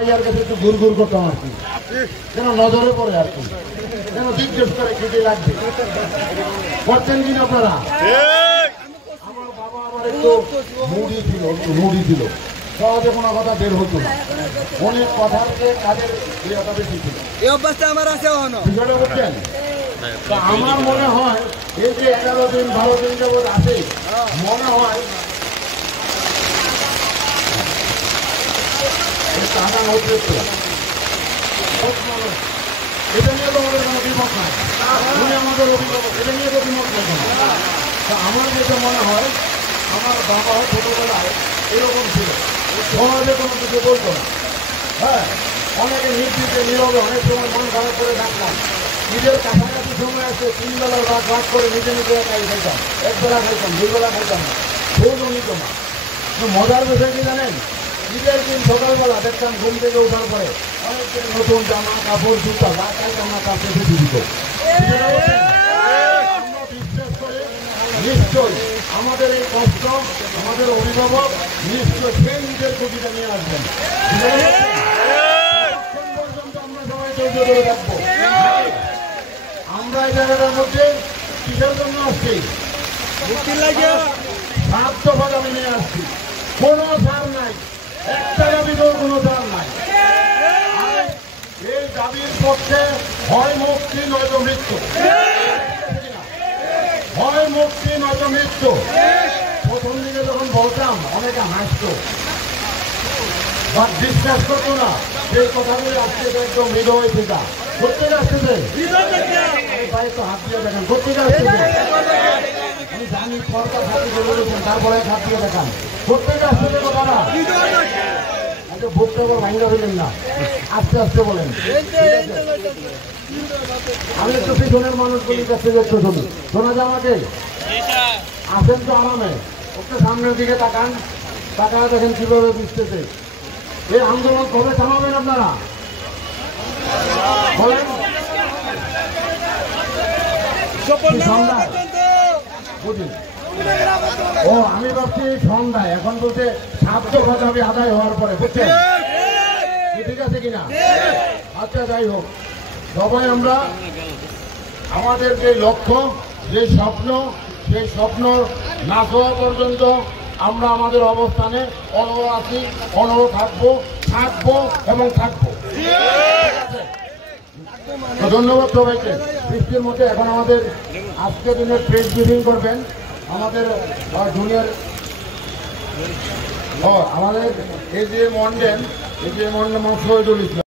একটু ঘুর ঘুর করতাম আর কি, যেন নজরে পড়ে আর কি, যেন জিজ্ঞেস করে খেতে লাগবে। করতেন কিনা আপনারা? আমার বাবা আমার একটু মুড়ি ছিল, সহজে কোনো কথা বের হতো না, অনেক কথা থেকে কাজের ইয়েটা বেশি ছিল। এই অভ্যাসটা আমার আছে, বিষয়টা বুঝছেন? আমার মনে হয় এই যে 11 দিন 12 দিন যাবৎ আছে, মনে হয় টানা হচ্ছে। এটা নিয়ে তো আমাদের কোনো বিপদ নাই, উনি আমাদের অভিভাবক, এটা নিয়ে তো বিমত নেই। তা আমার যেটা মনে হয়, আমার বাবা ছোটবেলায় এরকম ছিল, সমাজে কোনো কিছু বলতো না। হ্যাঁ, অনেকে নির্দিষ্টে নীরবে অনেক সময় মন খারাপ করে ডাকলাম, নিজের কাছাকাছি সময় আসে 3 বেলা রাত করে নিজে নিজে একাই খাইতাম, 1 বেলা খাইতাম, 2 বেলা খাইতাম না, খোঁজও নিত না। মজার বিষয় কি জানেন, ঈদের দিন সকালবেলা দেখতাম ঘুম থেকে ওঠার পরে অনেকের নতুন জামা কাপড় জুতা বাচ্চার জামা কাপড় দিতে দিত। বিশ্বাস করে নিশ্চয় আমাদের এই কষ্ট, আমাদের অভিভাবক নিশ্চয় সেই ঈদের ছুটিটা নিয়ে আসবেন। পর্যন্ত আমরা সবাই ধৈর্য ধরে থাকবো। আমরা এই জায়গাটার মধ্যে কিসের জন্য আসছি? সাধ্য ভাগ আমি নিয়ে আসছি, কোনো ছাড় নাই, একটা দাবিতেও কোনো ছাড় নাই। এই দাবির পক্ষে হয় মুক্তি নয়তো মৃত্যু, হয় মুক্তি নয়তো মৃত্যু। প্রথম দিকে যখন বলতাম অনেকে হাসত বা বিশ্বাস করতো না, সেই কথাগুলি আজকে একদম হৃদয় থেকে প্রত্যেকে আসতেছে। ভাই তো হাত দিয়ে দেখান, প্রত্যেকে আসতেছে। আমি জানি সরকার হাতি বলেছেন, তারপরে হাত দিয়ে দেখান, প্রত্যেকে আসতেছে কথাটা। ভোটটা আবার ভাঙা হইলেন না, আস্তে আস্তে বলেন। আমি একটু পিছনের মানুষগুলির কাছে একটু শুনি, শোনা যায় আমাকে? আসেন তো আরামে, একটু সামনের দিকে তাকান, তাকায় দেখেন কিভাবে বুঝতেছে। এই আন্দোলন কবে থামাবেন আপনারা বলেন? ও আমি ভাবছি সন্ধ্যায়, এখন বলতে সাধ্য ভাগাবি আদায় হওয়ার পরে, বুঝছেন? ঠিক আছে কিনা? আচ্ছা, যাই হোক, সবাই আমরা আমাদের যে লক্ষ্য, যে স্বপ্ন, সেই স্বপ্ন না হওয়া পর্যন্ত আমরা আমাদের অবস্থানে অনড় আছি, অনড় থাকবো এবং থাকবো। ধন্যবাদ সবাইকে। বৃষ্টির মধ্যে এখন আমাদের আজকের দিনের প্রেস ব্রিফিং করবেন আমাদের জুনিয়র, আমাদের এই যে মন্ডেন শহীদুল ইসলাম।